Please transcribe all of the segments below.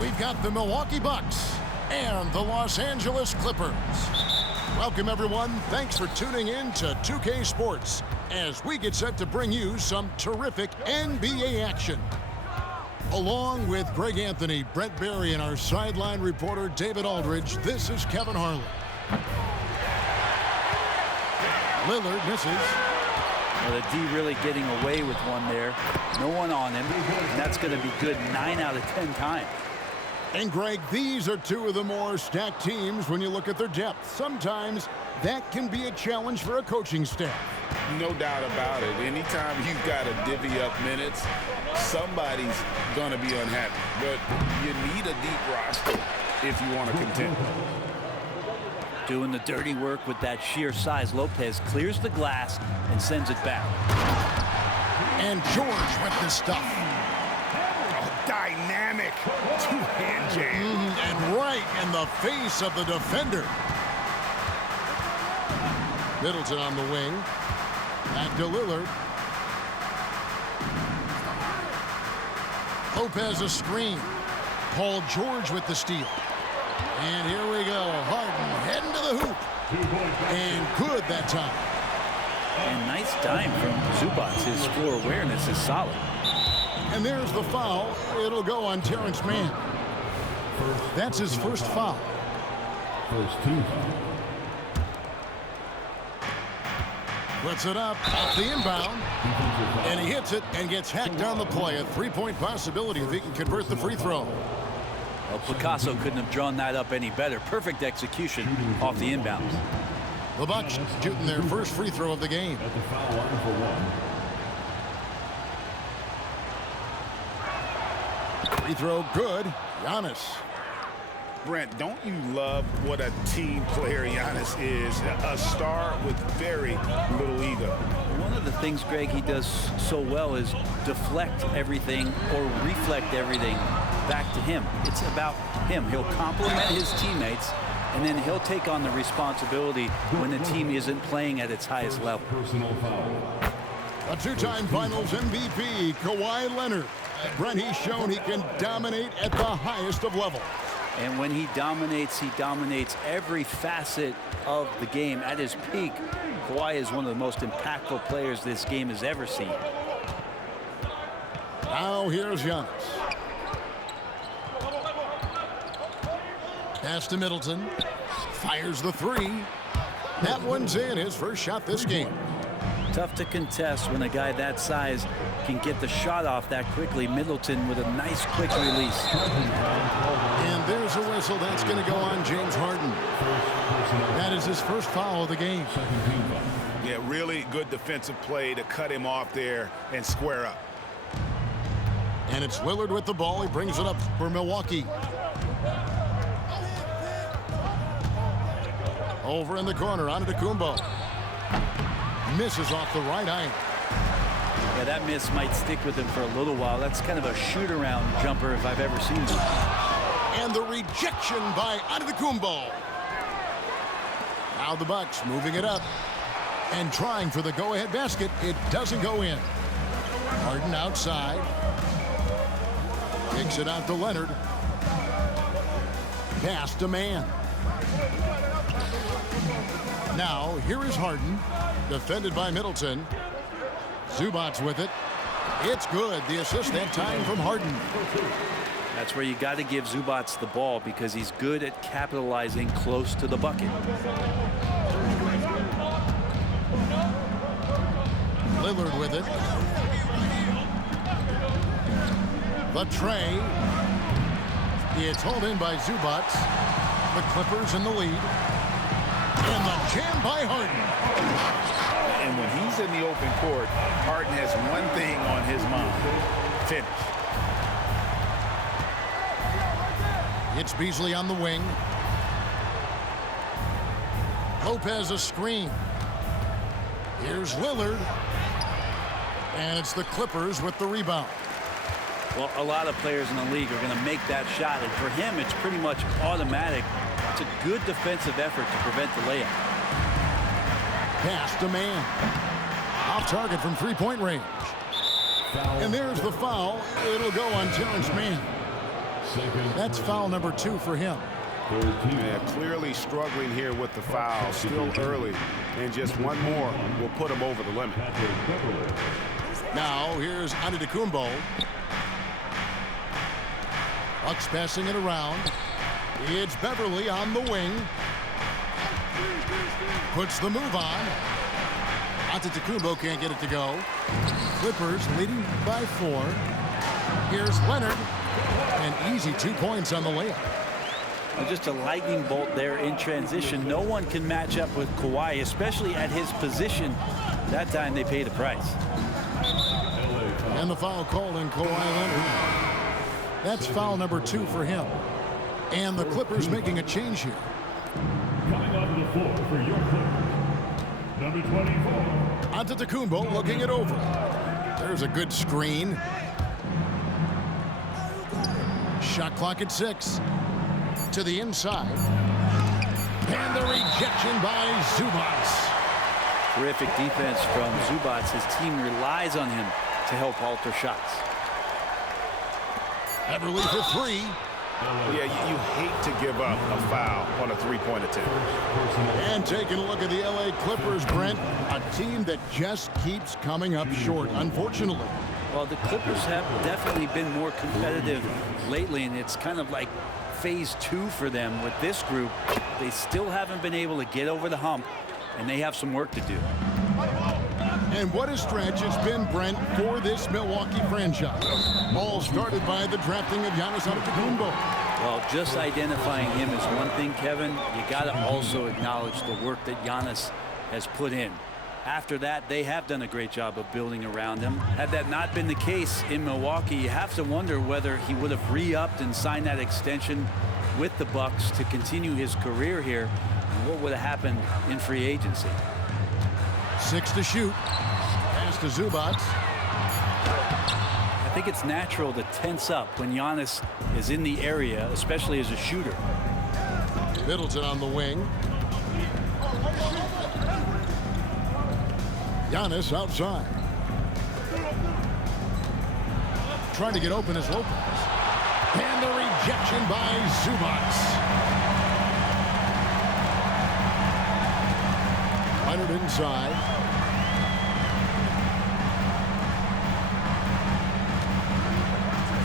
We've got the Milwaukee Bucks and the Los Angeles Clippers. Welcome, everyone. Thanks for tuning in to 2K Sports as we get set to bring you some terrific NBA action. Along with Greg Anthony, Brent Barry, and our sideline reporter, David Aldridge, this is Kevin Harlan. Lillard misses. Well, the D really getting away with one there. No one on him, and that's going to be good 9 out of 10 times. And, Greg, these are two of the more stacked teams when you look at their depth. Sometimes that can be a challenge for a coaching staff. No doubt about it. Anytime you've got to divvy up minutes, somebody's going to be unhappy. But you need a deep roster if you want to contend. Doing the dirty work with that sheer size. Lopez clears the glass and sends it back. And George with the stuff. Dynamic two-hand jam. And right in the face of the defender. Middleton on the wing. Back to Lillard. Lopez a screen. Paul George with the steal. And here we go. Harden heading to the hoop. And good that time. And nice dime from Zubac. His floor awareness is solid. And there's the foul. It'll go on Terrence Mann. That's his first foul. First team. Puts it up off the inbound. And he hits it and gets hacked on the play. A three-point possibility if he can convert the free throw. Well, Picasso couldn't have drawn that up any better. Perfect execution off the inbounds. The Bucks shooting their first free throw of the game. At the foul line for one. Free throw good. Giannis. Brent, don't you love what a team player Giannis is? A star with very little ego. One of the things, Greg, he does so well is deflect everything or reflect everything back to him. It's about him. He'll compliment his teammates, and then he'll take on the responsibility when the team isn't playing at its highest level. Personal foul. A two-time Finals MVP, Kawhi Leonard. Brent, he's shown he can dominate at the highest of levels. And when he dominates every facet of the game. At his peak, Kawhi is one of the most impactful players this game has ever seen. Now here's Giannis. Pass to Middleton. Fires the three. That one's in, his first shot this game. Tough to contest when a guy that size can get the shot off that quickly. Middleton with a nice quick release. And there's a whistle. That's going to go on James Harden. That is his first foul of the game. Yeah, really good defensive play to cut him off there and square up. And it's Lillard with the ball. He brings it up for Milwaukee. Over in the corner, Antetokounmpo. Misses off the right eye. Yeah, that miss might stick with him for a little while. That's kind of a shoot-around jumper if I've ever seen one. And the rejection by Antetokounmpo. Now the Bucks moving it up and trying for the go-ahead basket. It doesn't go in. Harden outside. Kicks it out to Leonard. Pass to Mann. Now here is Harden. Defended by Middleton. Zubac with it. It's good. The assist that time from Harden. That's where you got to give Zubac the ball because he's good at capitalizing close to the bucket. Lillard with it. The tray. It's hauled in by Zubac. The Clippers in the lead. And the jam by Harden. And when he's in the open court, Harden has one thing on his mind. Finish. It's Beasley on the wing. Lopez a screen. Here's Lillard. And it's the Clippers with the rebound. Well, a lot of players in the league are going to make that shot, and for him, it's pretty much automatic. It's a good defensive effort to prevent the layup. Pass to Mann. Off target from three-point range. And there's the foul. It'll go on Terrence Mann. Second. That's foul number 2 for him. Third team. Yeah, clearly struggling here with the foul. Still early. And just one more will put him over the limit. Patrick Beverly. Now here's Antetokounmpo. Bucks passing it around. It's Beverly on the wing. Puts the move on. Antetokounmpo can't get it to go. Clippers leading by 4. Here's Leonard. An easy 2 points on the layup. Just a lightning bolt there in transition. No one can match up with Kawhi, especially at his position. That time they pay the price. And the foul called on Kawhi Leonard. That's foul number 2 for him. And the Clippers making a change here. Coming onto the floor for your Clippers, number 24. Antetokounmpo looking it over. There's a good screen. Shot clock at 6. To the inside. And the rejection by Zubac. Terrific defense from Zubac. His team relies on him to help alter shots. Beverly for 3. Yeah, you hate to give up a foul on a three-point attempt. And taking a look at the LA Clippers, Brent, a team that just keeps coming up short, unfortunately. Well, the Clippers have definitely been more competitive lately, and it's kind of like phase 2 for them with this group. They still haven't been able to get over the hump, and they have some work to do. And what a stretch it's been, Brent, for this Milwaukee franchise. All started by the drafting of Giannis Antetokounmpo. Well, just identifying him is one thing, Kevin. You got to also acknowledge the work that Giannis has put in. After that, they have done a great job of building around him. Had that not been the case in Milwaukee, you have to wonder whether he would have re-upped and signed that extension with the Bucks to continue his career here, and what would have happened in free agency. 6 to shoot. Pass to Zubac. I think it's natural to tense up when Giannis is in the area, especially as a shooter. Middleton on the wing. Giannis outside. Trying to get open as Lopez. And the rejection by Zubac. Leonard inside.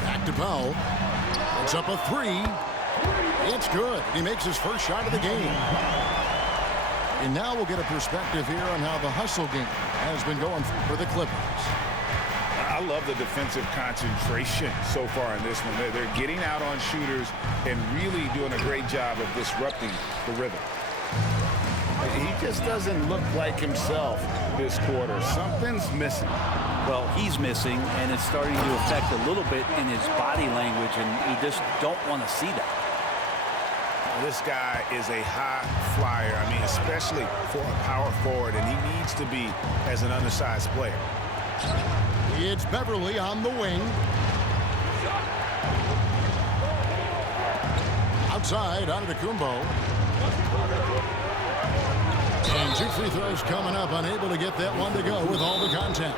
Back to Powell. It's up a 3. It's good. He makes his first shot of the game. And now we'll get a perspective here on how the hustle game has been going for the Clippers. I love the defensive concentration so far in this one. They're getting out on shooters and really doing a great job of disrupting the rhythm. He just doesn't look like himself this quarter. Something's missing. Well, he's missing, and it's starting to affect a little bit in his body language, and you just don't want to see that. This guy is a high flyer. I mean, especially for a power forward, and he needs to be as an undersized player. It's Beverly on the wing. Outside, Antetokounmpo. And 2 free throws coming up, unable to get that one to go with all the contact.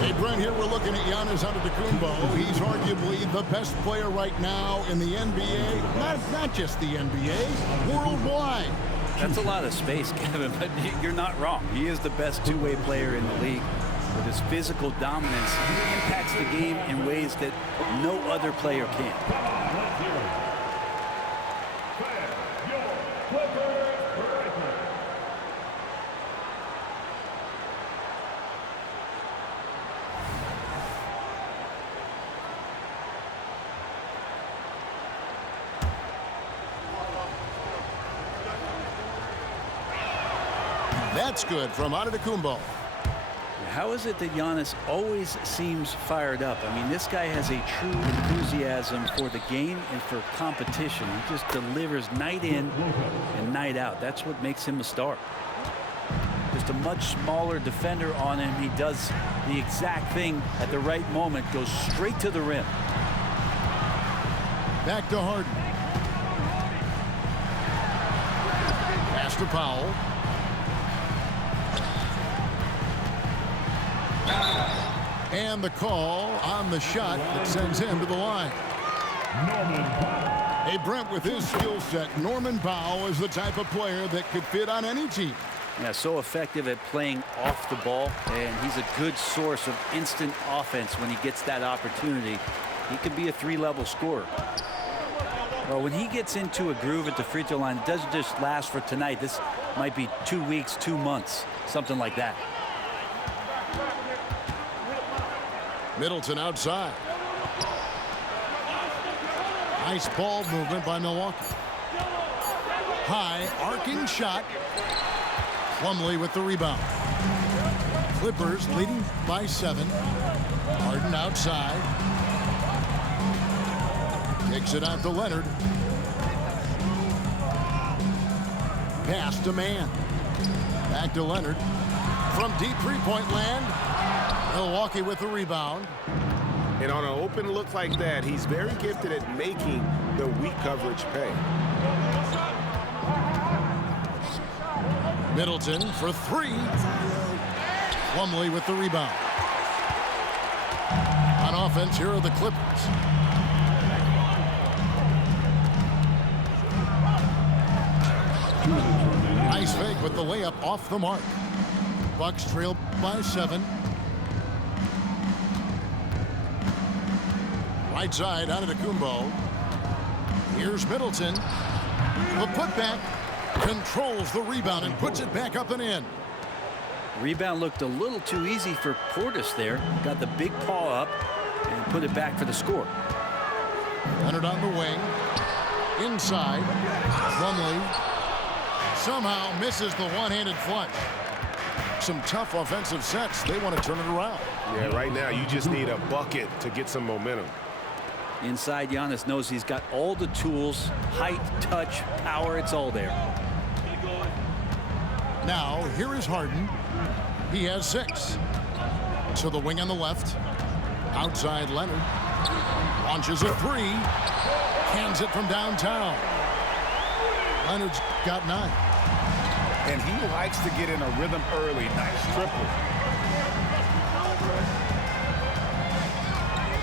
Hey, Brent, here we're looking at Giannis Antetokounmpo. He's arguably the best player right now in the NBA. Not just the NBA, worldwide. That's a lot of space, Kevin, but you're not wrong. He is the best two-way player in the league. With his physical dominance, he impacts the game in ways that no other player can. That's good from Antetokounmpo. How is it that Giannis always seems fired up? I mean, this guy has a true enthusiasm for the game and for competition. He just delivers night in and night out. That's what makes him a star. Just a much smaller defender on him. He does the exact thing at the right moment, goes straight to the rim. Back to Harden. Pass to Powell. And the call on the shot that sends him to the line. Norman Powell. Hey, Brent, with his skill set, Norman Powell is the type of player that could fit on any team. Yeah, so effective at playing off the ball, and he's a good source of instant offense when he gets that opportunity. He could be a three-level scorer. Well, when he gets into a groove at the free throw line, it doesn't just last for tonight. This might be 2 weeks, 2 months, something like that. Middleton outside. Nice ball movement by Milwaukee. High arcing shot. Plumlee with the rebound. Clippers leading by 7. Harden outside. Kicks it out to Leonard. Pass to Mann. Back to Leonard. From deep three-point land. Milwaukee with the rebound. And on an open look like that, he's very gifted at making the weak coverage pay. Middleton for 3. Plumlee with the rebound. On offense, here are the Clippers. Nice fake with the layup off the mark. Bucks trail by 7. Right side out of Antetokounmpo. Here's Middleton. The putback. Controls the rebound and puts it back up and in. Rebound looked a little too easy for Portis there. Got the big paw up and put it back for the score. Leonard on the wing. Inside. Plumlee somehow misses the one-handed flush. Some tough offensive sets. They want to turn it around. Yeah, right now you just need a bucket to get some momentum. Inside, Giannis knows he's got all the tools, height, touch, power, it's all there. Now, here is Harden. He has 6. To the wing on the left. Outside Leonard. Launches a 3. Hands it from downtown. Leonard's got 9. And he likes to get in a rhythm early. Nice triple.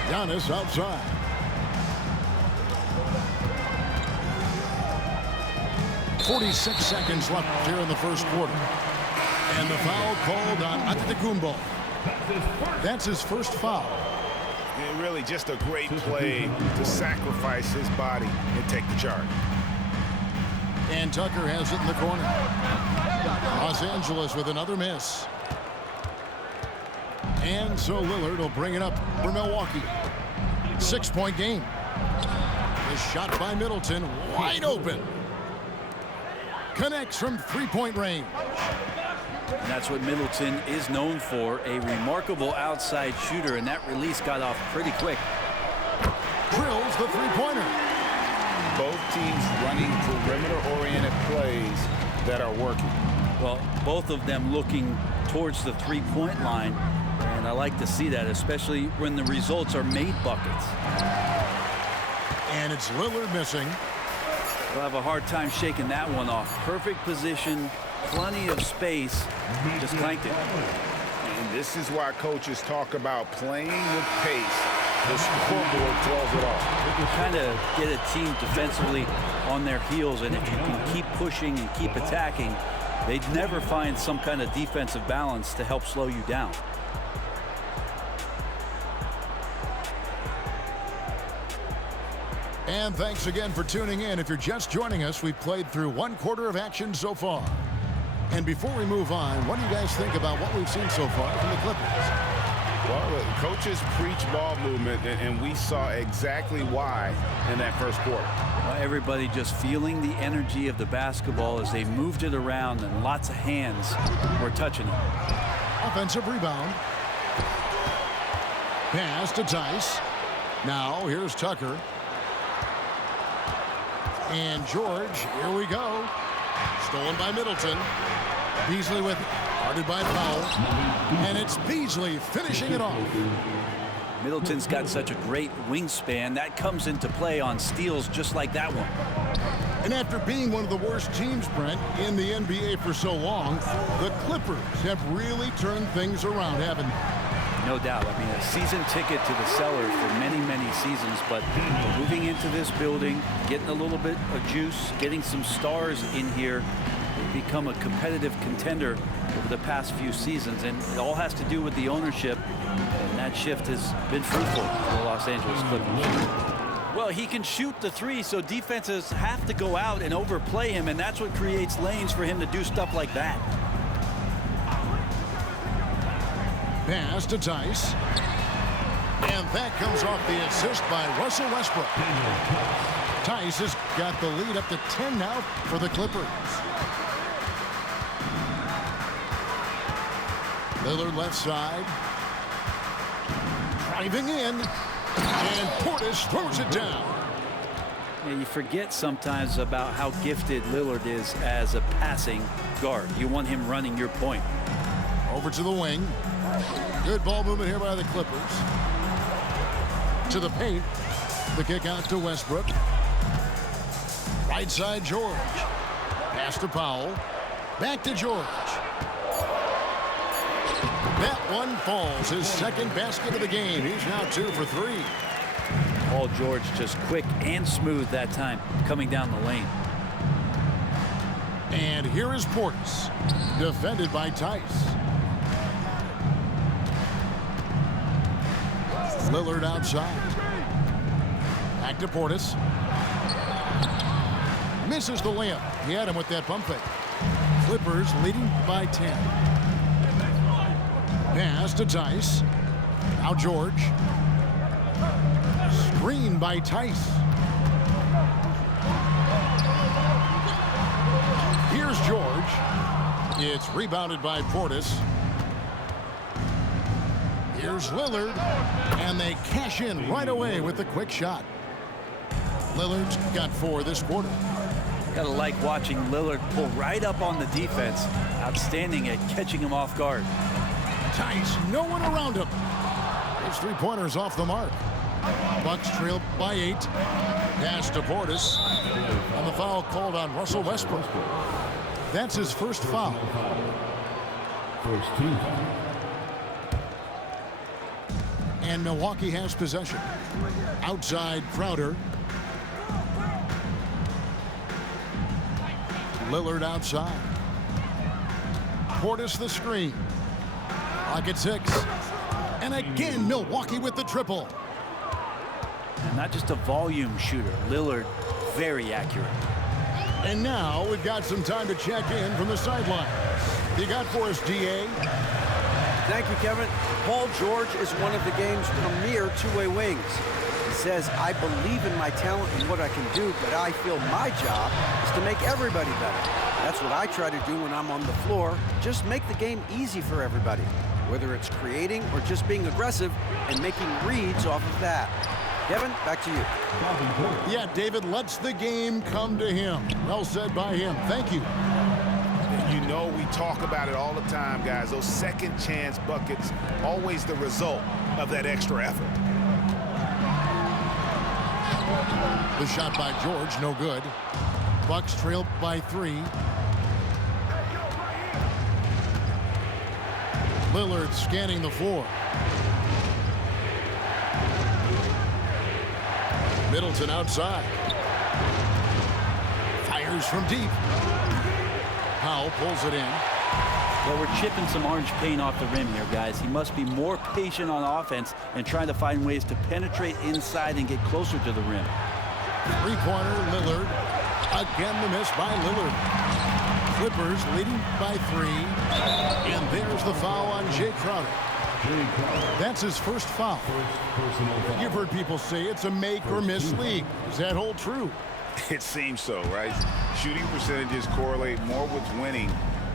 Giannis outside. .46 seconds left here in the first quarter. And the foul called on Antetokounmpo. That's his first foul. And really just a great play to sacrifice his body and take the charge. And Tucker has it in the corner. Los Angeles with another miss. And so Lillard will bring it up for Milwaukee. 6-point game. The shot by Middleton, wide open. Connects from three-point range. And that's what Middleton is known for, a remarkable outside shooter, and that release got off pretty quick. Drills the three-pointer. Both teams running perimeter-oriented plays that are working. Well, both of them looking towards the three-point line, and I like to see that, especially when the results are made buckets. And it's Lillard missing. We'll have a hard time shaking that one off. Perfect position, plenty of space, just clanked it. And this is why coaches talk about playing with pace. The scoreboard tells it all. You kind of get a team defensively on their heels, and if you can keep pushing and keep attacking, they'd never find some kind of defensive balance to help slow you down. And thanks again for tuning in. If you're just joining us, we've played through 1 quarter of action so far. And before we move on, what do you guys think about what we've seen so far from the Clippers? Well, the coaches preach ball movement, and we saw exactly why in that first quarter. Well, everybody just feeling the energy of the basketball as they moved it around, and lots of hands were touching it. Offensive rebound. Pass to Tice. Now here's Tucker. And George, here we go. Stolen by Middleton. Beasley with it. Guarded by Powell. And it's Beasley finishing it off. Middleton's got such a great wingspan. That comes into play on steals just like that one. And after being one of the worst teams, Brent, in the NBA for so long, the Clippers have really turned things around, haven't they? No doubt. I mean, a season ticket to the cellar for many, many seasons. But moving into this building, getting a little bit of juice, getting some stars in here, become a competitive contender over the past few seasons. And it all has to do with the ownership. And that shift has been fruitful for the Los Angeles Clippers. Well, he can shoot the three, so defenses have to go out and overplay him, and that's what creates lanes for him to do stuff like that. Pass to Tice. And that comes off the assist by Russell Westbrook. Tice has got the lead up to 10 now for the Clippers. Lillard left side. Driving in. And Portis throws it down. Yeah, you forget sometimes about how gifted Lillard is as a passing guard. You want him running your point. Over to the wing. Good ball movement here by the Clippers. To the paint. The kick out to Westbrook. Right side, George. Pass to Powell. Back to George. That one falls. His second basket of the game. He's now 2 for 3. Paul George just quick and smooth that time coming down the lane. And here is Portis. Defended by Tice. Lillard outside. Back to Portis. Misses the layup. He had him with that pump fake. Clippers leading by 10. Pass to Tice. Now George. Screen by Tice. Here's George. It's rebounded by Portis. Here's Lillard. And they cash in right away with the quick shot. Lillard's got 4 this quarter. Gotta like watching Lillard pull right up on the defense. Outstanding at catching him off guard. Tice, no one around him. His 3-pointers off the mark. Bucks trail by 8. Pass to Portis. And the foul called on Russell Westbrook. That's his first foul. First team. And Milwaukee has possession. Outside Crowder. Lillard outside. Portis the screen. Clock at 6. And again, Milwaukee with the triple. And not just a volume shooter. Lillard, very accurate. And now we've got some time to check in from the sidelines. You got for us, DA? Thank you, Kevin. Paul George is one of the game's premier two-way wings. He says, I believe in my talent and what I can do, but I feel my job is to make everybody better. That's what I try to do when I'm on the floor. Just make the game easy for everybody, whether it's creating or just being aggressive and making reads off of that. Kevin, back to you. Yeah, David lets the game come to him. Well said by him. Thank you. You know, we talk about it all the time, guys. Those second chance buckets, always the result of that extra effort. The shot by George, no good. Bucks trail by 3. Lillard scanning the floor. Middleton outside. Fires from deep. Powell pulls it in. Well, we're chipping some orange paint off the rim here, guys. He must be more patient on offense and trying to find ways to penetrate inside and get closer to the rim. 3-pointer, Lillard. Again, the miss by Lillard. Clippers leading by 3. And there's the foul on Jay Crowder. That's his first foul. You've heard people say it's a make or miss league. Does that hold true? It seems so, right? Shooting percentages correlate more with winning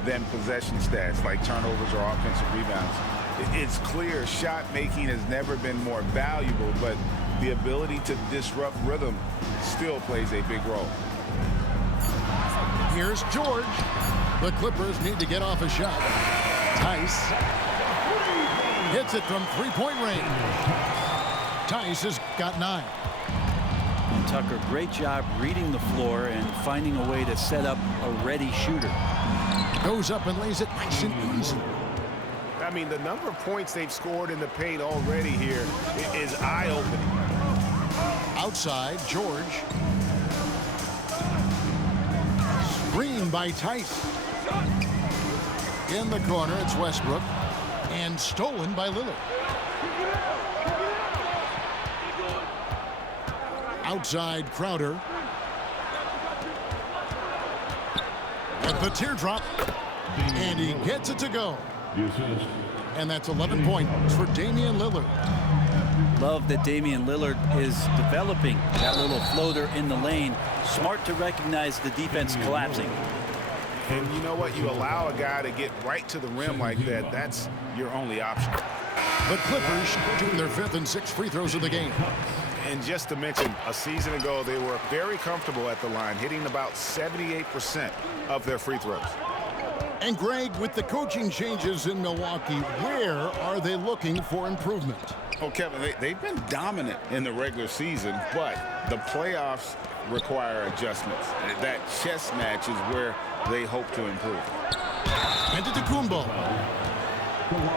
than possession stats like turnovers or offensive rebounds. It's clear shot making has never been more valuable, but the ability to disrupt rhythm still plays a big role. Here's George. The Clippers need to get off a shot. Tice hits it from 3-point range. Tice has got 9. And Tucker, great job reading the floor and finding a way to set up a ready shooter. Goes up and lays it nice and easy. I mean, the number of points they've scored in the paint already here is eye-opening. Outside, George. Screen by Tice. In the corner, it's Westbrook. And stolen by Lillard. Outside, Crowder. At the teardrop. And he gets it to go. And that's 11 points for Damian Lillard. Love that Damian Lillard is developing that little floater in the lane. Smart to recognize the defense collapsing. And you know what? You allow a guy to get right to the rim like that. That's your only option. The Clippers shooting their 5th and 6th free throws of the game. And just to mention, a season ago, they were very comfortable at the line, hitting about 78% of their free throws. And Greg, with the coaching changes in Milwaukee, where are they looking for improvement? Oh, Kevin, they've been dominant in the regular season, but the playoffs require adjustments. That chess match is where they hope to improve. Antetokounmpo.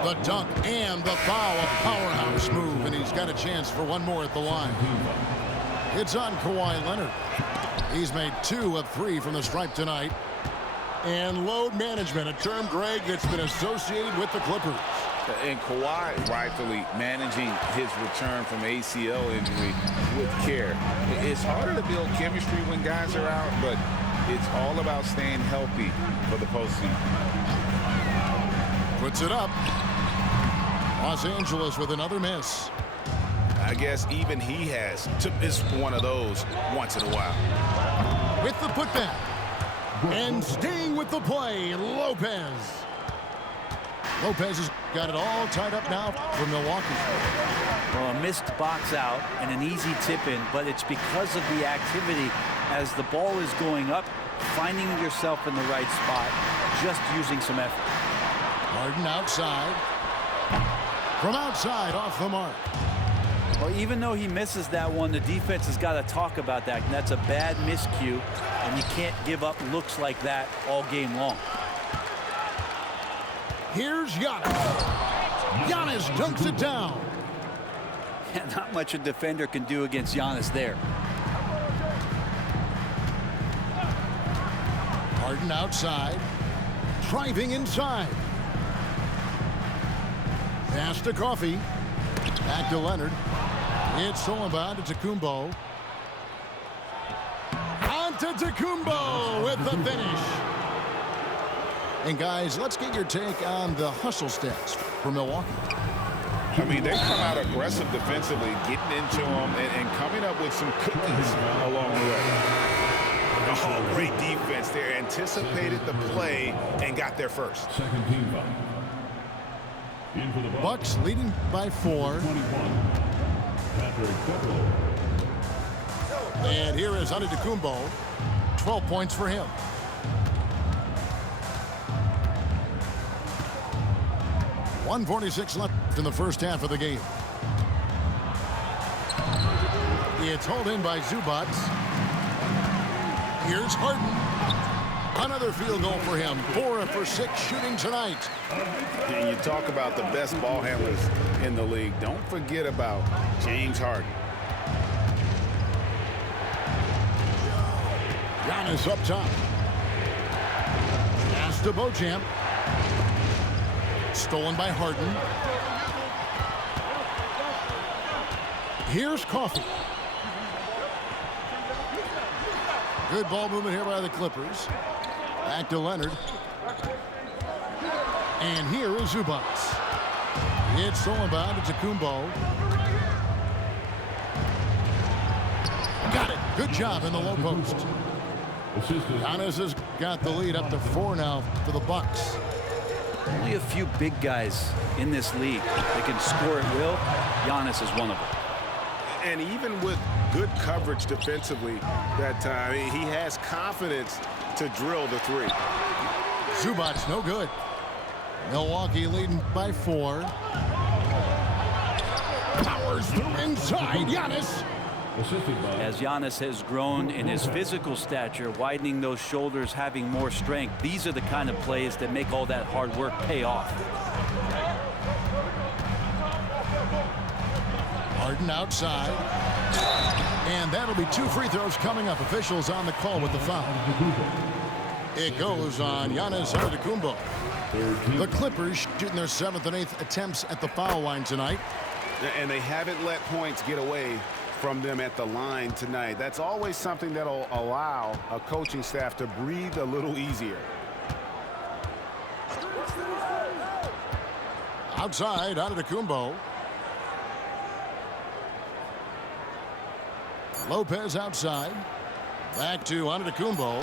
The dunk and the foul, a powerhouse move, and he's got a chance for one more at the line. It's on Kawhi Leonard. He's made 2 of 3 from the stripe tonight. And load management, a term, Greg, that's been associated with the Clippers. And Kawhi rightfully managing his return from ACL injury with care. It's harder to build chemistry when guys are out, but it's all about staying healthy for the postseason. Puts it up. Los Angeles with another miss. I guess even he has to miss one of those once in a while. With the putback. And staying with the play, Lopez. Lopez has got it all tied up now for Milwaukee. Well, a missed box out and an easy tip in, but it's because of the activity as the ball is going up, finding yourself in the right spot, just using some effort. Harden outside. From outside, off the mark. Well, even though he misses that one, the defense has got to talk about that. And that's a bad miscue, and you can't give up looks like that all game long. Here's Giannis. Giannis dunks it down. Not much a defender can do against Giannis there. Harden outside. Driving inside. Pass to Coffee. Back to Leonard. It's stolen by Antetokounmpo. Antetokounmpo with the finish. And guys, let's get your take on the hustle stats for Milwaukee. I mean, they come out aggressive defensively, getting into them and coming up with some cookies along the way. Oh, great defense there. Anticipated the play and got there first. Second team foul. Bucks leading by 4. And here is Antetokounmpo. 12 points for him. .146 left in the first half of the game. It's hauled in by Zubac. Here's Harden. Another field goal for him. 4 for 6 shooting tonight. And you talk about the best ball handlers in the league. Don't forget about James Harden. Giannis up top. Pass to Beauchamp. Stolen by Harden. Here's Coffee. Good ball movement here by the Clippers. Back to Leonard. And here is Zubac. It's stolen by Antetokounmpo. Got it. Good job in the low post. Giannis has got the lead up to 4 now for the Bucks. Only a few big guys in this league that can score at will. Giannis is one of them. And even with good coverage defensively that time, he has confidence to drill the 3. Zubac no good. Milwaukee leading by 4. Powers through inside. Giannis. As Giannis has grown in his physical stature, widening those shoulders, having more strength, these are the kind of plays that make all that hard work pay off. Harden outside. And that'll be 2 free throws coming up. Officials on the call with the foul. It goes on Giannis Antetokounmpo. The Clippers shooting their 7th and 8th attempts at the foul line tonight. And they haven't let points get away from them at the line tonight. That's always something that'll allow a coaching staff to breathe a little easier. Outside, Antetokounmpo. Lopez outside. Back to Antetokounmpo.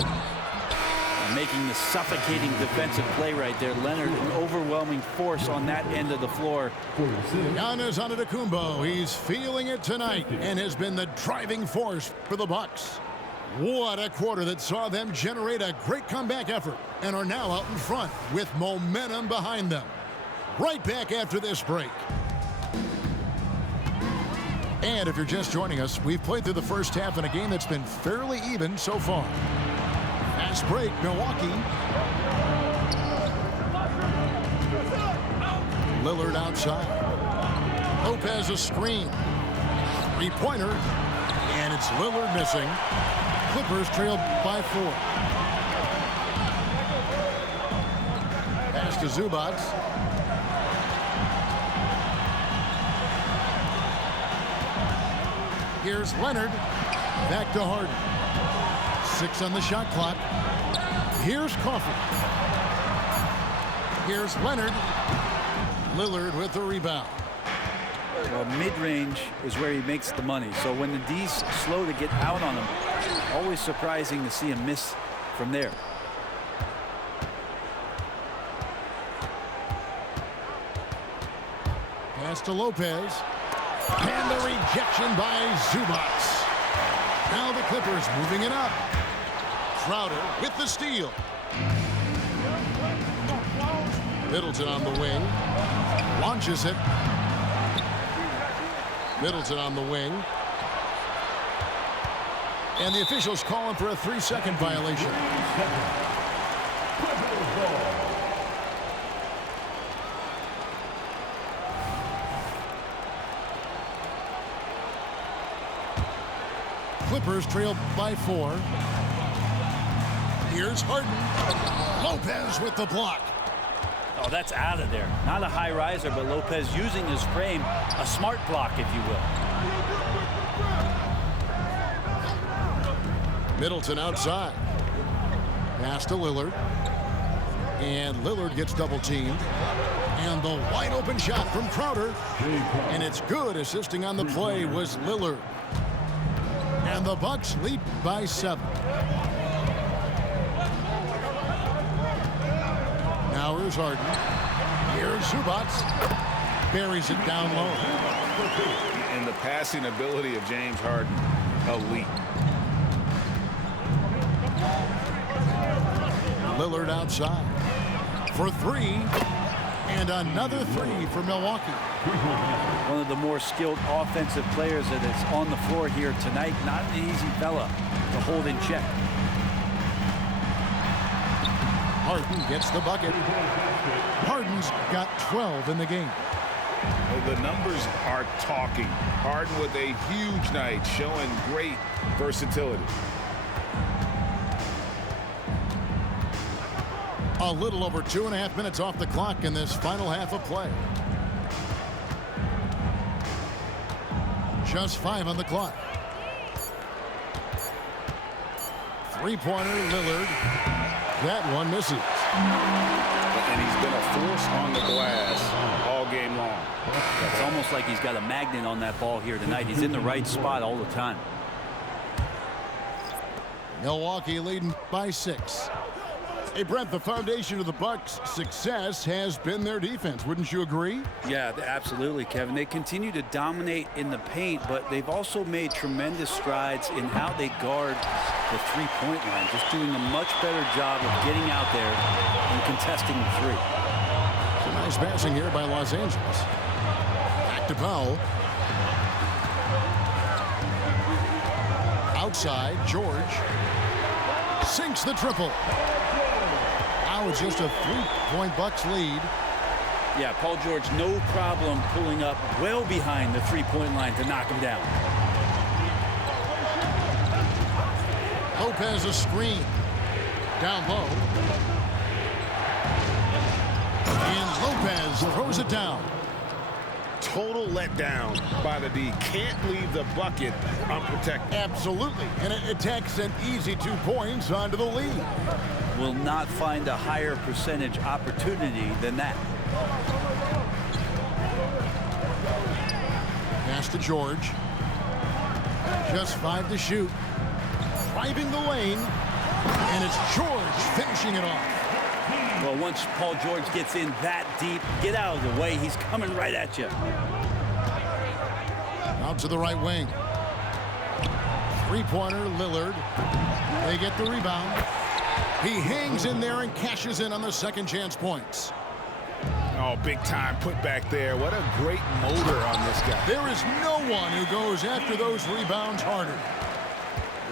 Making the suffocating defensive play right there. Leonard, an overwhelming force on that end of the floor. Giannis Antetokounmpo, he's feeling it tonight and has been the driving force for the Bucks. What a quarter that saw them generate a great comeback effort and are now out in front with momentum behind them. Right back after this break. And if you're just joining us, we've played through the first half in a game that's been fairly even so far. Fast break, Milwaukee. Lillard outside. Lopez a screen. Three-pointer. And it's Lillard missing. Clippers trailed by 4. Pass to Zubac. Here's Leonard. Back to Harden. 6 on the shot clock. Here's Coffey. Here's Leonard. Lillard with the rebound. Well, mid-range is where he makes the money. So when the D's slow to get out on him, always surprising to see him miss from there. Pass to Lopez. And the rejection by Zubac. Now the Clippers moving it up. Crowder with the steal. Middleton on the wing. Launches it. Middleton on the wing. And the officials calling for a 3-second violation. Clippers trail by 4. Here's Harden. Lopez with the block. Oh, that's out of there. Not a high riser, but Lopez using his frame, a smart block, if you will. Middleton outside. Pass to Lillard. And Lillard gets double teamed. And the wide open shot from Crowder. And it's good. Assisting on the play was Lillard. And the Bucks lead by 7. Now here's Harden. Here's Zubac. Buries it down low. And the passing ability of James Harden, elite. Lillard outside for 3. And another 3 for Milwaukee. One of the more skilled offensive players that is on the floor here tonight. Not an easy fella to hold in check. Harden gets the bucket. Harden's got 12 in the game. The numbers are talking. Harden with a huge night, showing great versatility. A little over 2.5 minutes off the clock in this final half of play. Just 5 on the clock. Three-pointer, Lillard. That one misses. And he's been a force on the glass all game long. It's almost like he's got a magnet on that ball here tonight. He's in the right spot all the time. Milwaukee leading by 6. Hey, Brent, the foundation of the Bucks' success has been their defense. Wouldn't you agree? Yeah, absolutely, Kevin. They continue to dominate in the paint, but they've also made tremendous strides in how they guard the three-point line, just doing a much better job of getting out there and contesting the 3. Some nice passing here by Los Angeles. Back to Powell. Outside, George sinks the triple. Now it's just a 3-point Bucks lead. Yeah, Paul George, no problem pulling up well behind the three-point line to knock him down. Lopez a screen. Down low. And Lopez throws it down. Total letdown by the D. Can't leave the bucket unprotected. Absolutely. And it attacks an easy 2 points onto the lead. Will not find a higher percentage opportunity than that. Pass to George. Just 5 to shoot. Driving the lane. And it's George finishing it off. Well, once Paul George gets in that deep, get out of the way. He's coming right at you. Out to the right wing. Three-pointer, Lillard. They get the rebound. He hangs in there and cashes in on the second chance points. Oh, big time put back there. What a great motor on this guy. There is no one who goes after those rebounds harder.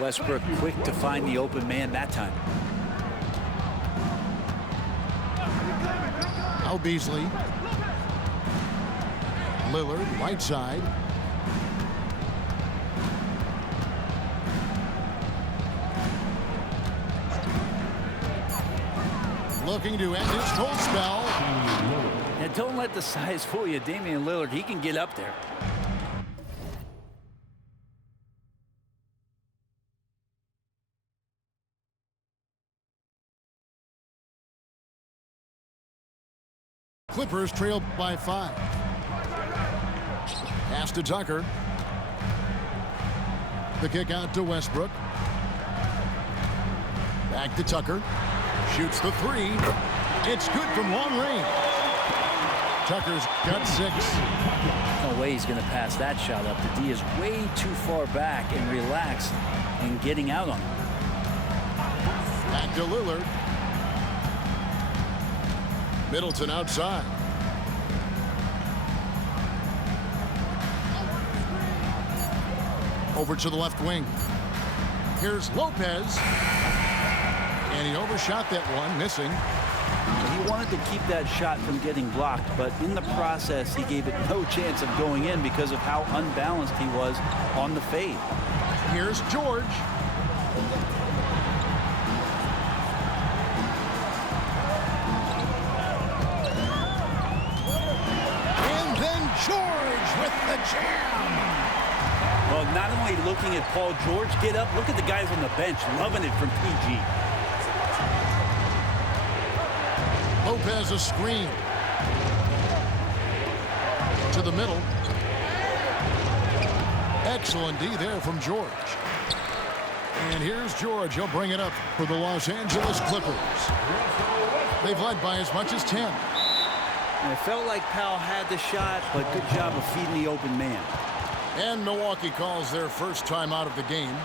Westbrook quick to find the open man that time. Now Beasley. Lillard, right side. Looking to end his cold spell. And don't let the size fool you. Damian Lillard, he can get up there. Clippers trail by 5. Pass to Tucker. The kick out to Westbrook. Back to Tucker. Shoots the 3. It's good from long range. Tucker's got 6. No way he's going to pass that shot up. The D is way too far back and relaxed and getting out on him. Back to Lillard. Middleton outside. Over to the left wing. Here's Lopez. And he overshot that one, missing. He wanted to keep that shot from getting blocked, but in the process, he gave it no chance of going in because of how unbalanced he was on the fade. Here's George. And then George with the jam. Well, not only looking at Paul George get up, look at the guys on the bench loving it from PG. Lopez a screen. To the middle. Excellent D there from George. And here's George. He'll bring it up for the Los Angeles Clippers. They've led by as much as 10. And it felt like Powell had the shot, but good job of feeding the open man. And Milwaukee calls their first time out of the game.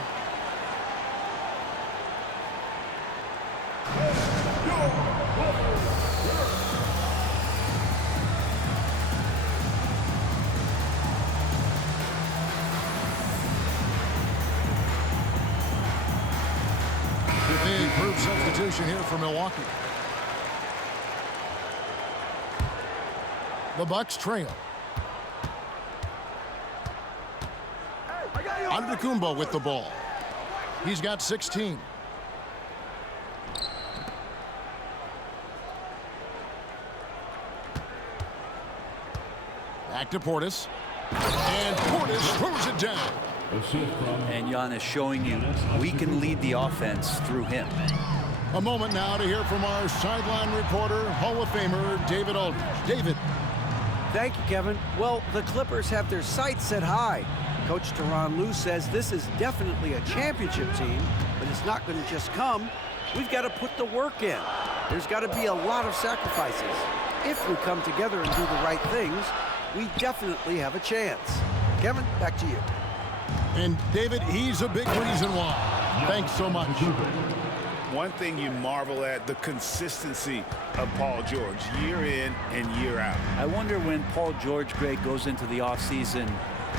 The improved substitution here for Milwaukee. The Bucks trail. Antetokounmpo with the ball. He's got 16. Back to Portis. And Portis throws it down. And Giannis showing you we can lead the offense through him. A moment now to hear from our sideline reporter, Hall of Famer David Aldridge. David. Thank you, Kevin. Well, the Clippers have their sights set high. Coach Tyronn Lue says this is definitely a championship team, but it's not going to just come. We've got to put the work in. There's got to be a lot of sacrifices. If we come together and do the right things, we definitely have a chance. Kevin, back to you. And David, he's a big reason why. Thanks so much. One thing you marvel at, the consistency of Paul George year in and year out. I wonder when Paul George, Greg, goes into the offseason,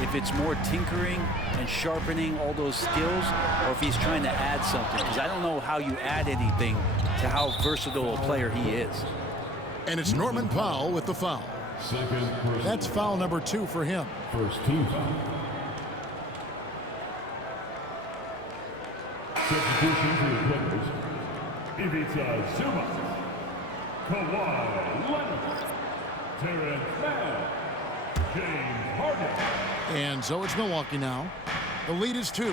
if it's more tinkering and sharpening all those skills, or if he's trying to add something. Because I don't know how you add anything to how versatile a player he is. And it's Norman Powell with the foul. Second person. That's foul number 2 for him. First team foul. Substitution for the Clippers. Ivica Zubac. Kawhi Leonard. Terrence Mann. James Harden. And so it's Milwaukee now. The lead is 2.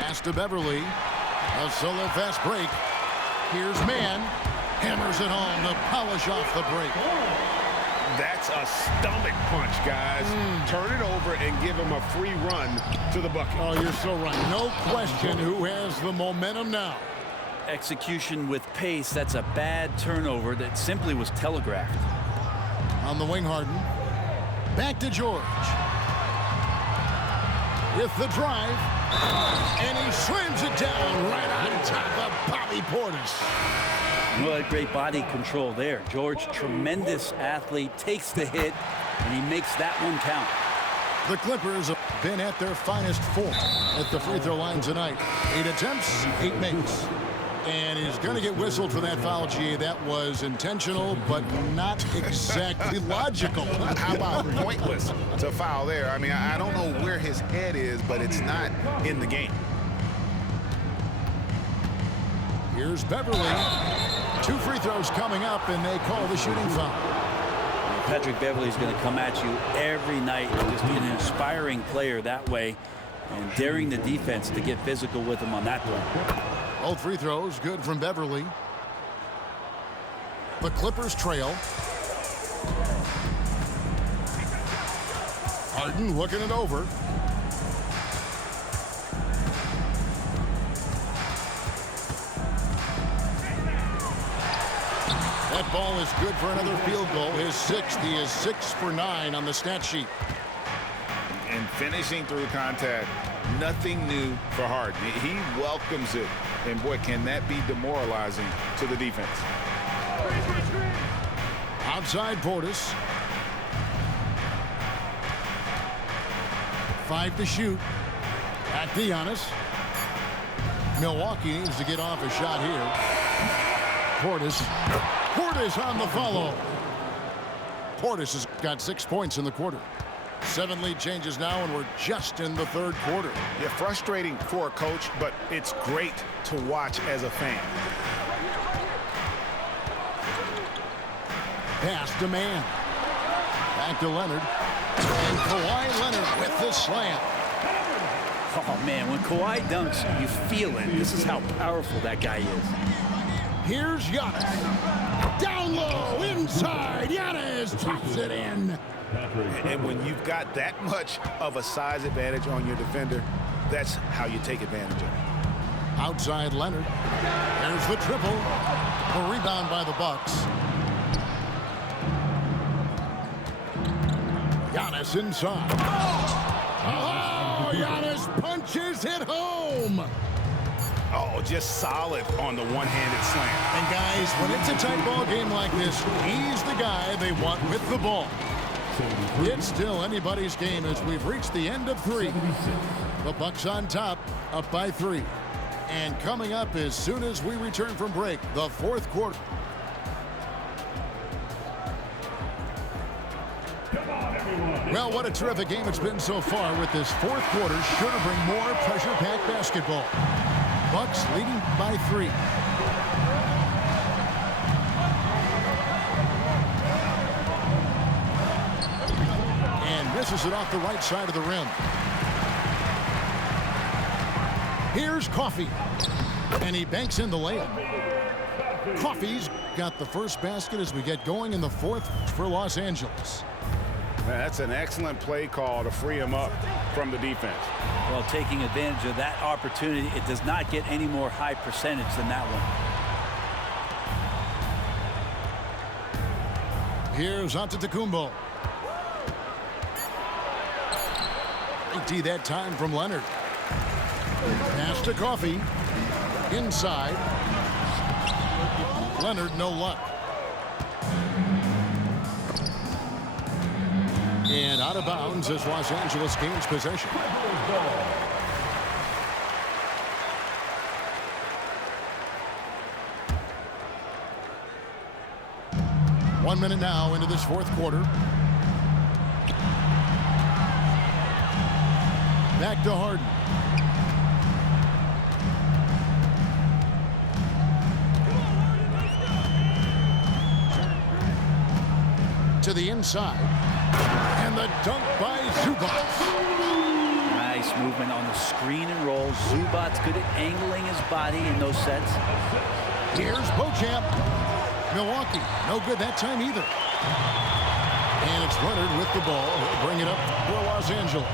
Pass to Beverly. A solo fast break. Here's Mann. Hammers it home to polish off the break. That's a stomach punch, guys. Turn it over and give him a free run to the bucket. Oh, you're so right. No question who has the momentum now. Execution with pace. That's a bad turnover that simply was telegraphed. On the wing, Harden. Back to George. With the drive. And he slams it down right on top of Bobby Portis. What great body control there. George, tremendous athlete, takes the hit, and he makes that one count. The Clippers have been at their finest 4 at the free throw line tonight. 8 attempts, 8 makes. And he's going to get whistled for that foul, G. That was intentional, but not exactly logical. How about pointless to foul there? I mean, I don't know where his head is, but it's not in the game. Here's Beverly. 2 free throws coming up, and they call the shooting foul. Patrick Beverly is going to come at you every night. Just an inspiring player that way, and daring the defense to get physical with him on that play. Both free throws good from Beverly. The Clippers trail. Harden looking it over. That ball is good for another field goal. His 6th. He is 6 for 9 on the stat sheet. And finishing through contact, nothing new for Harden. He welcomes it. And boy, can that be demoralizing to the defense. Outside Portis. 5 to shoot. Back to Giannis. Milwaukee needs to get off a shot here. Portis. Portis on the follow. Portis has got 6 points in the quarter. 7 lead changes now, and we're just in the 3rd quarter. Yeah, frustrating for a coach, but it's great to watch as a fan. Pass to Mann. Back to Leonard. And Kawhi Leonard with the slam. Oh, man, when Kawhi dunks, you feel it. This is how powerful that guy is. Here's Giannis. Down low, inside. Giannis drops it in. And when you've got that much of a size advantage on your defender, that's how you take advantage of it. Outside Leonard. There's the triple. A rebound by the Bucks. Giannis inside. Oh, Giannis punches it home. Oh, just solid on the one-handed slam. And guys, when it's a tight ball game like this, he's the guy they want with the ball. It's still anybody's game as we've reached the end of 3. The Bucks on top, up by 3. And coming up as soon as we return from break, the 4th quarter. Well, what a terrific game it's been so far with this 4th quarter. Sure to bring more pressure-packed basketball. Bucks leading by 3. And misses it off the right side of the rim. Here's Coffey. And he banks in the layup. Coffey's got the first basket as we get going in the 4th for Los Angeles. That's an excellent play call to free him up from the defense. Well, taking advantage of that opportunity, it does not get any more high percentage than that one. Here's Antetokounmpo. Great D that time from Leonard. Pass to Coffey. Inside. Leonard, no luck. And out of bounds as Los Angeles gains possession. 1 minute now into this fourth quarter. Back to Harden. To the inside. And the dunk by Zubac. Nice movement on the screen and roll. Zubac's good at angling his body in those sets. Here's Beauchamp. Milwaukee, no good that time either. And it's Leonard with the ball. He'll bring it up for Los Angeles.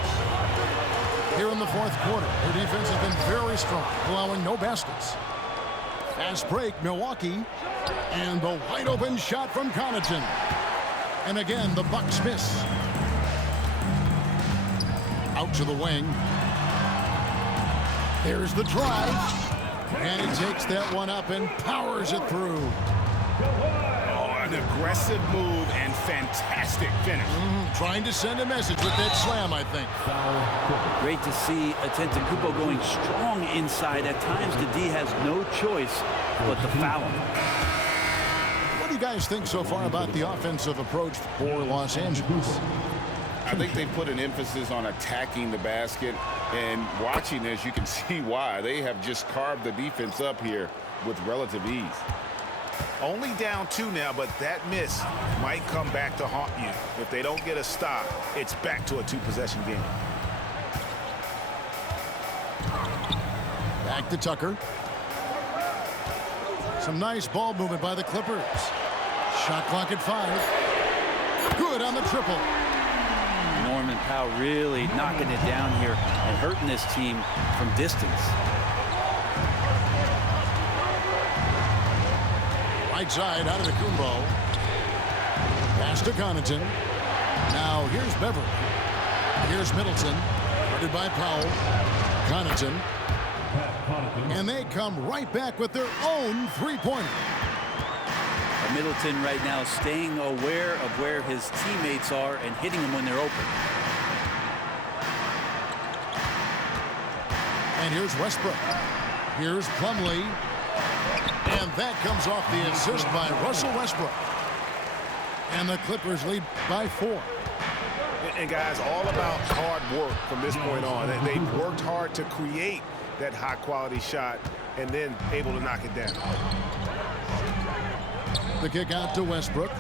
Here in the fourth quarter, their defense has been very strong, allowing no baskets. Fast break, Milwaukee. And the wide open shot from Connaughton. And again, the Bucks miss. Out to the wing. There's the drive. And he takes that one up and powers it through. Oh, an aggressive move and fantastic finish. Trying to send a message with that slam, I think. Great to see Antetokounmpo going strong inside. At times, the D has no choice but to foul him. What do you guys think so far about the offensive approach for Los Angeles? I think they put an emphasis on attacking the basket, and watching this, you can see why. They have just carved the defense up here with relative ease. Only down 2 now, but that miss might come back to haunt you. If they don't get a stop, it's back to a 2-possession game. Back to Tucker. Some nice ball movement by the Clippers. Shot clock at 5. Good on the triple. Norman Powell really knocking it down here and hurting this team from distance. Right side out of the Kumbo. Pass to Connaughton. Now here's Beverly. Here's Middleton. Guarded by Powell. Connaughton. And they come right back with their own three-pointer. Middleton right now staying aware of where his teammates are and hitting them when they're open. And here's Westbrook. Here's Plumlee. And that comes off the assist by Russell Westbrook. And the Clippers lead by 4. And guys, all about hard work from this point on. They've worked hard to create that high-quality shot and then able to knock it down. The kick out to Westbrook.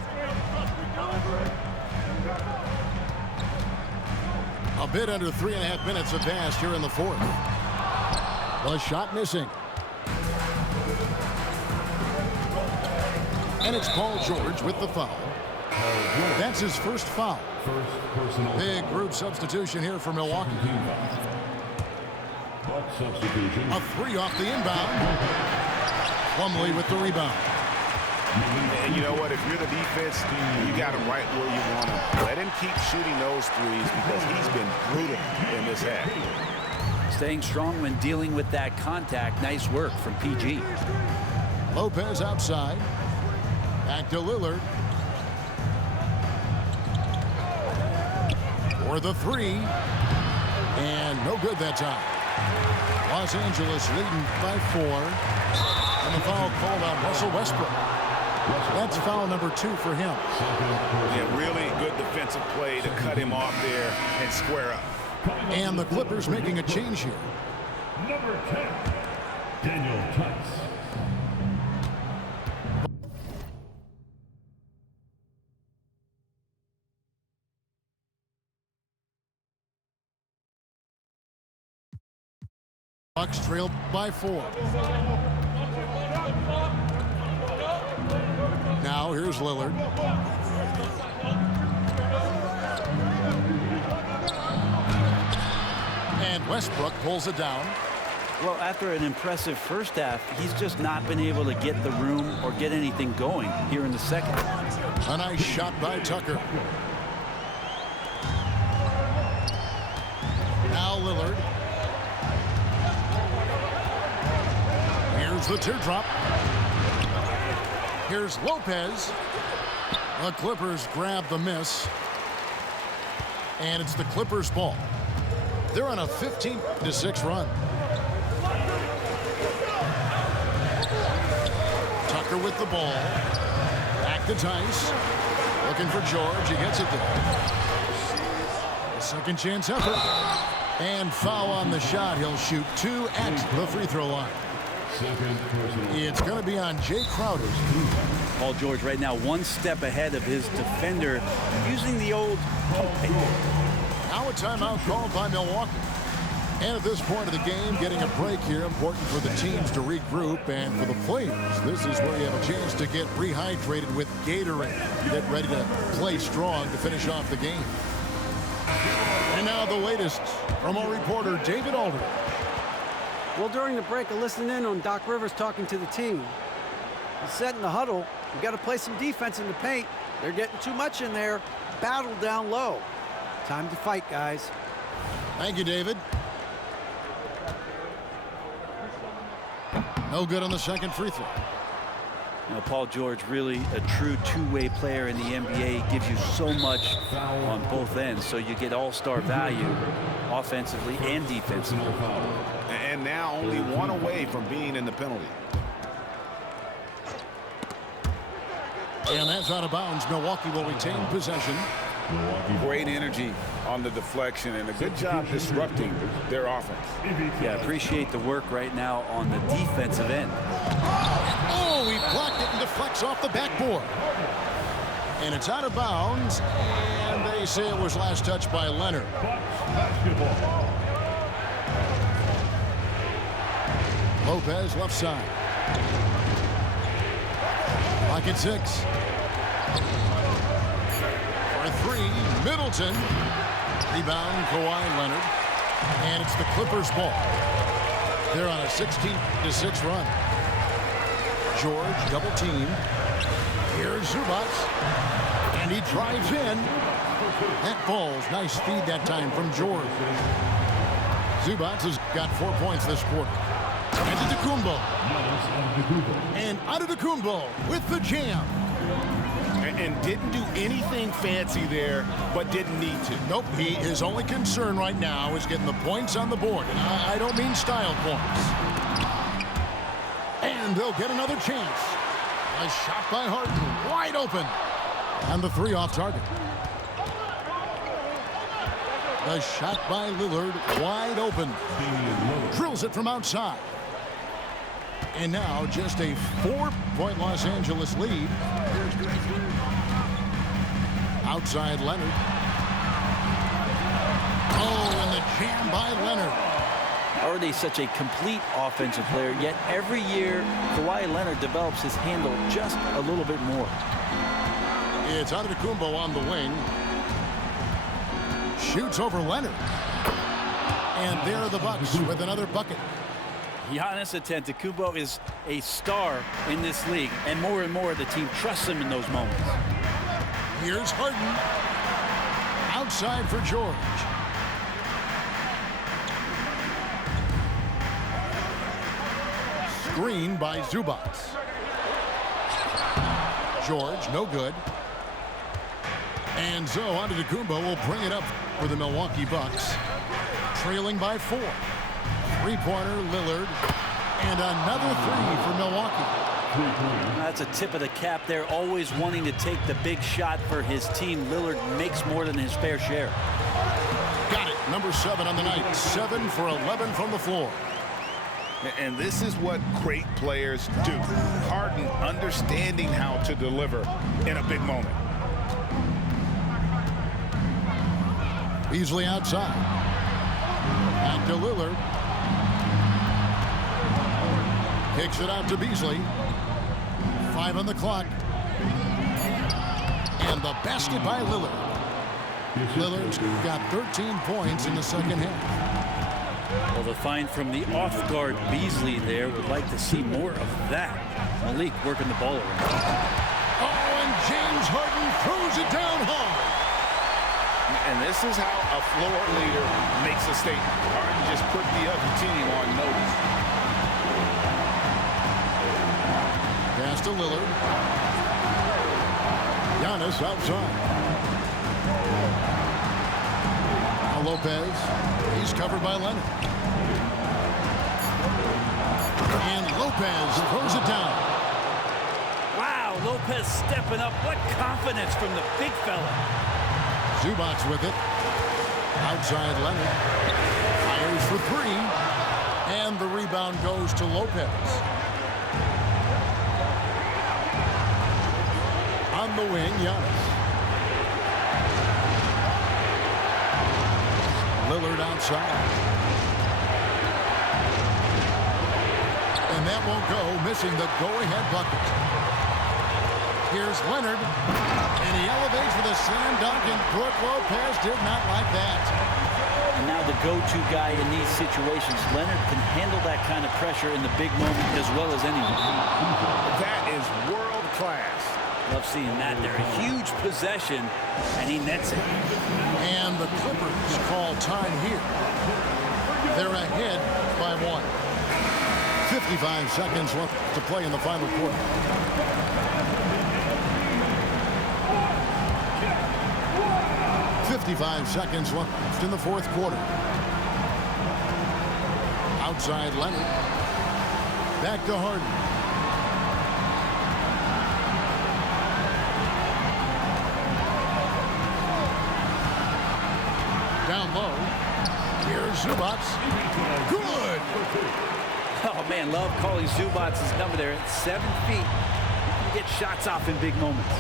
A bit under 3.5 minutes have passed here in the fourth. The shot missing. And it's Paul George with the foul. That's his first foul. Big group substitution here for Milwaukee. A 3 off the inbound. Plumlee with the rebound. And you know what? If you're the defense, you got him right where you want him. Let him keep shooting those threes because he's been brutal in this half. Staying strong when dealing with that contact. Nice work from PG. Lopez outside. Back to Lillard. For the 3. And no good that time. Los Angeles leading by 4. And the foul called on Russell Westbrook. That's foul number 2 for him. Yeah, really good defensive play to cut him off there and square up. And the Clippers making a change here. Number 10, Daniel Tice. Bucks trailed by 4. Now here's Lillard. And Westbrook pulls it down. Well, after an impressive first half, he's just not been able to get the room or get anything going here in the second. A nice shot by Tucker. Now Lillard. Here's the teardrop. Here's Lopez. The Clippers grab the miss. And it's the Clippers' ball. They're on a 15-6 run. Tucker with the ball. Back to Tice. Looking for George. He gets it there. A second chance effort. And foul on the shot. He'll shoot 2 at the free throw line. It's going to be on Jay Crowder. Paul George right now 1 step ahead of his defender using the old pump fake. Now a timeout called by Milwaukee. And at this point of the game, getting a break here, important for the teams to regroup, and for the players, this is where you have a chance to get rehydrated with Gatorade. Get ready to play strong to finish off the game. And now the latest from our reporter, David Aldridge. Well, during the break, I listened in on Doc Rivers talking to the team. He said in the huddle, we got to play some defense in the paint. They're getting too much in there. Battle down low. Time to fight, guys. Thank you, David. No good on the second free throw. Now, Paul George, really a true two-way player in the NBA, gives you so much on both ends, so you get all-star value offensively and defensively. And now only 1 away from being in the penalty. And that's out of bounds. Milwaukee will retain possession. Great energy on the deflection and a good job disrupting their offense. Yeah, appreciate the work right now on the defensive end. Oh, he blocked it and deflects off the backboard. And it's out of bounds. And they say it was last touched by Leonard. Lopez left side. Lock at 6. For 3, Middleton. Rebound, Kawhi Leonard. And it's the Clippers' ball. They're on a 16-6 run. George double team. Here's Zubac. And he drives in. That falls. Nice feed that time from George. Zubac has got 4 points this quarter. Antetokounmpo. And Antetokounmpo with the jam. And didn't do anything fancy there, but didn't need to. Nope, his only concern right now is getting the points on the board. And I don't mean style points. And they'll get another chance. A shot by Harden, wide open. And the 3 off target. The shot by Lillard, wide open. Drills it from outside. And now just a 4-point Los Angeles lead. Outside Leonard. Oh, and the jam by Leonard. Already such a complete offensive player, yet every year Kawhi Leonard develops his handle just a little bit more. It's Antetokounmpo on the wing. Shoots over Leonard. And there are the Bucks with another bucket. Giannis Antetokounmpo is a star in this league, and more the team trusts him in those moments. Here's Harden. Outside for George. Screen by Zubac. George, no good. And so Antetokounmpo will bring it up for the Milwaukee Bucks. Trailing by 4. 3-pointer, Lillard. And another 3 for Milwaukee. That's a tip of the cap there, always wanting to take the big shot for his team. Lillard makes more than his fair share. Got it. Number 7 on the night. 7 for 11 from the floor. And this is what great players do. Harden understanding how to deliver in a big moment. Beasley outside. Back to Lillard. Kicks it out to Beasley. 5 on the clock. And the basket by Lillard. Lillard's got 13 points in the second half. Well, the find from the off-guard Beasley there. Would like to see more of that. Malik working the ball around. Oh, and James Harden throws it down hard. And this is how a floor leader makes a statement. Harden just put the other team on notice. Pass to Lillard. Giannis outside. Now Lopez. He's covered by Leonard. And Lopez throws it down. Wow, Lopez stepping up. What confidence from the big fella. Zubac with it. Outside Leonard. Fires for three. And the rebound goes to Lopez. On the wing, Giannis. Lillard outside. And that won't go, missing the go-ahead bucket. Here's Leonard. And he elevates with a slam dunk, and Brook Lopez did not like that. And now the go-to guy in these situations. Leonard can handle that kind of pressure in the big moment as well as anyone. That is world class. Love seeing that there. A huge possession, and he nets it. And the Clippers call time here. They're ahead by 1. 55 seconds left to play in the final quarter. .55 seconds left in the fourth quarter. Outside Leonard. Back to Harden. Down low. Here's Zubac. Good. Oh, man, love calling Zubac's number there at 7 feet. You can get shots off in big moments.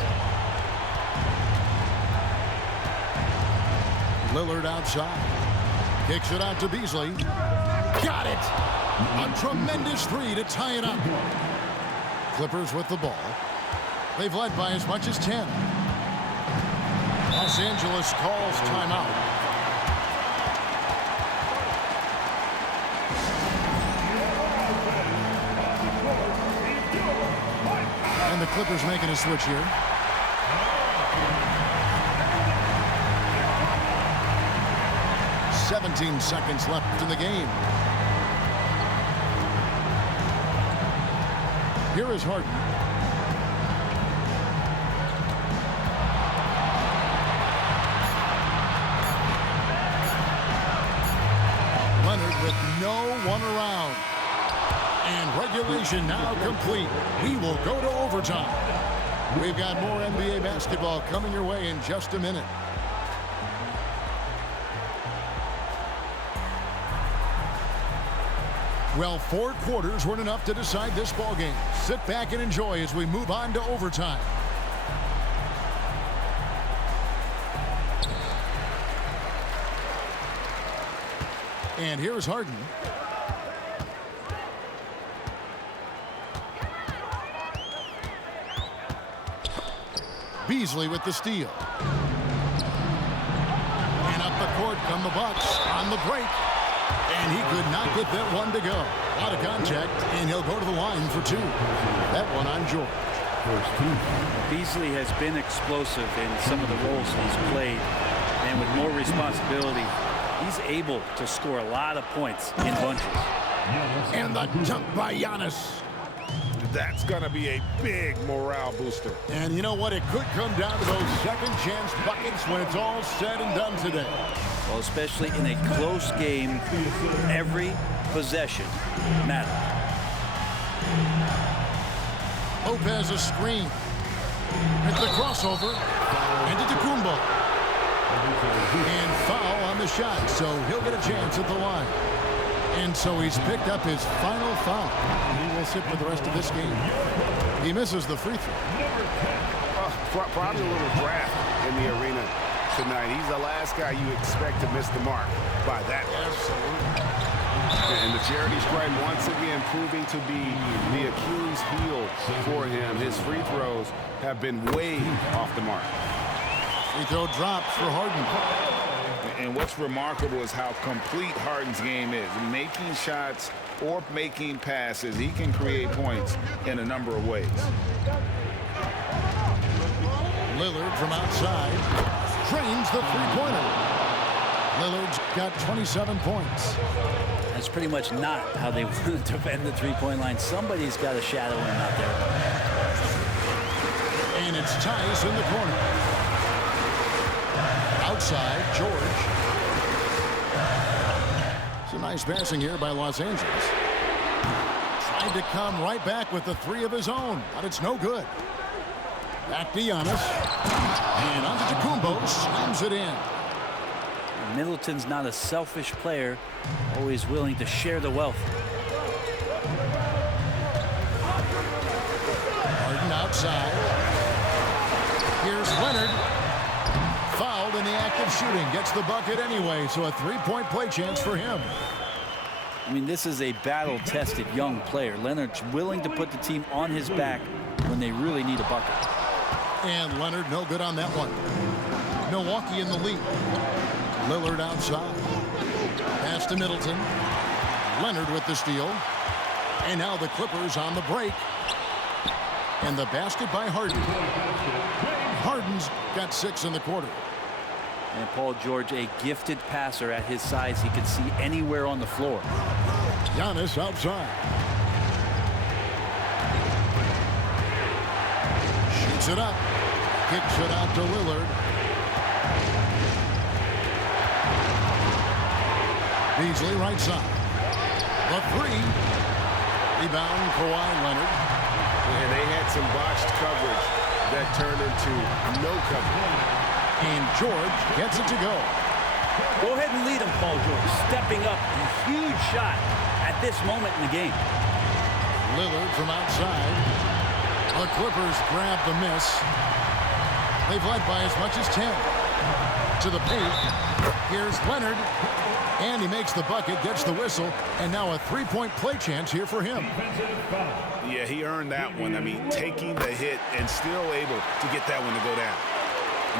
Lillard outside. Kicks it out to Beasley. Got it. A tremendous three to tie it up. Clippers with the ball. They've led by as much as 10. Los Angeles calls timeout. And the Clippers making a switch here. .17 seconds left in the game. Here is Harden. Leonard with no one around. And regulation now complete. We will go to overtime. We've got more NBA basketball coming your way in just a minute. Well, 4 quarters weren't enough to decide this ball game. Sit back and enjoy as we move on to overtime. And here's Harden. Beasley with the steal. And up the court come the Bucks on the break. And he could not get that one to go. Out of contact, and he'll go to the line for 2. That one on George. Beasley has been explosive in some of the roles he's played. And with more responsibility, he's able to score a lot of points in bunches. And the dunk by Giannis. That's going to be a big morale booster. And you know what? It could come down to those second chance buckets when it's all said and done today. Well, especially in a close game, every possession matters. Lopez a screen. It's the crossover. And to Kumbo. And foul on the shot, so he'll get a chance at the line. And so he's picked up his final foul. He will sit for the rest of this game. He misses the free throw. Probably a little draft in the arena tonight. He's the last guy you expect to miss the mark by that much. Absolutely. And the charity stripe once again proving to be the Achilles heel for him. His free throws have been way off the mark. Free throw drops for Harden. And what's remarkable is how complete Harden's game is. Making shots or making passes, he can create points in a number of ways. Lillard from outside drains the three-pointer. Lillard's got 27 points. That's pretty much not how they want to defend the three-point line. Somebody's got to shadow him out there. And it's Tice in the corner. Outside, George. It's a nice passing here by Los Angeles. Tried to come right back with the 3 of his own, but it's no good. Back to Giannis. And Antetokounmpo slams it in. Middleton's not a selfish player, always willing to share the wealth. Harden outside. Here's Leonard. Fouled in the act of shooting. Gets the bucket anyway, so a three-point play chance for him. I mean, this is a battle-tested young player. Leonard's willing to put the team on his back when they really need a bucket. And Leonard no good on that one. Milwaukee in the lead. Lillard outside. Pass to Middleton. Leonard with the steal. And now the Clippers on the break. And the basket by Harden. Harden's got 6 in the quarter. And Paul George, a gifted passer at his size. He can see anywhere on the floor. Giannis outside. Shoots it up. Kicks it out to Lillard. Beasley right side. The three. Rebound Kawhi Leonard. And they had some botched coverage that turned into no coverage. And George gets it to go. Go ahead and lead him, Paul George. Stepping up, a huge shot at this moment in the game. Lillard from outside. The Clippers grab the miss. They've led by as much as 10. To the paint. Here's Leonard. And he makes the bucket, gets the whistle, and now a three-point play chance here for him. Yeah, he earned that one. I mean, taking the hit and still able to get that one to go down.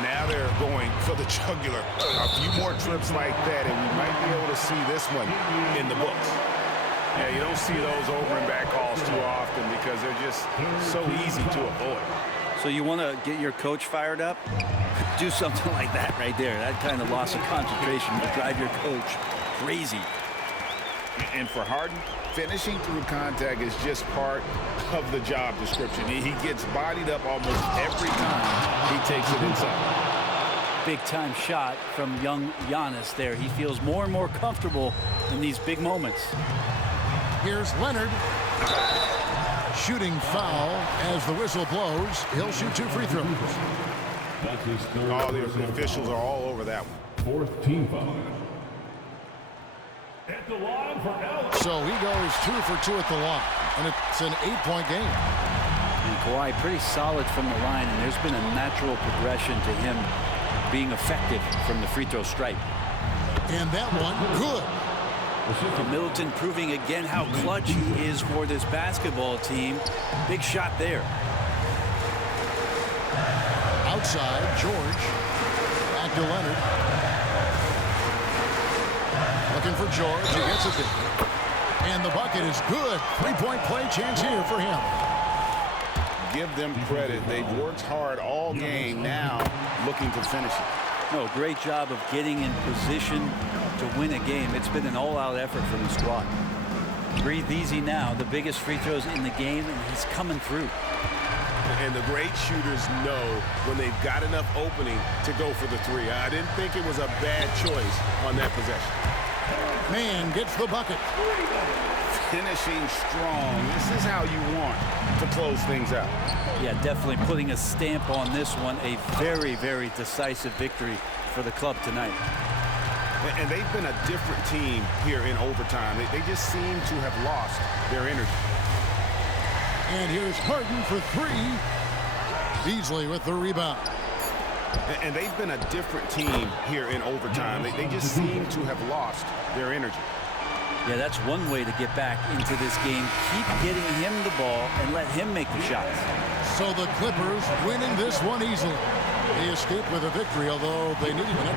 Now they're going for the jugular. A few more trips like that, and we might be able to see this one in the books. Yeah, you don't see those over and back calls too often because they're just so easy to avoid. So you want to get your coach fired up? Do something like that right there. That kind of loss of concentration will drive your coach crazy. And for Harden, finishing through contact is just part of the job description. He gets bodied up almost every time he takes it inside. Big-time shot from young Giannis there. He feels more and more comfortable in these big moments. Here's Leonard. Shooting foul as the whistle blows. He'll shoot 2 free throws. That's his third. All the officials are all over that one. 4th team foul. At the line for Alex. So he goes 2 for 2 at the line, and it's an 8-point game. And Kawhi pretty solid from the line, and there's been a natural progression to him being effective from the free throw stripe. And that one, good. Middleton proving again how clutch he is for this basketball team. Big shot there. Outside, George. Back to Leonard. Looking for George. He gets it there. And the bucket is good. 3-point play chance here for him. Give them credit. They've worked hard all game, now looking to finish it. No, great job of getting in position to win a game. It's been an all-out effort from the squad. Breathe easy now. The biggest free throws in the game, and he's coming through. And the great shooters know when they've got enough opening to go for the three. I didn't think it was a bad choice on that possession. Man gets the bucket. Finishing strong. This is how you want to close things out. Yeah, definitely putting a stamp on this one. A very, very decisive victory for the club tonight. And they've been a different team here in overtime. They just seem to have lost their energy. And here's Harden for 3. Beasley with the rebound. And they've been a different team here in overtime. They just seem to have lost their energy. Yeah, that's one way to get back into this game. Keep getting him the ball and let him make the shots. So the Clippers winning this one easily. They escaped with a victory, although they needed an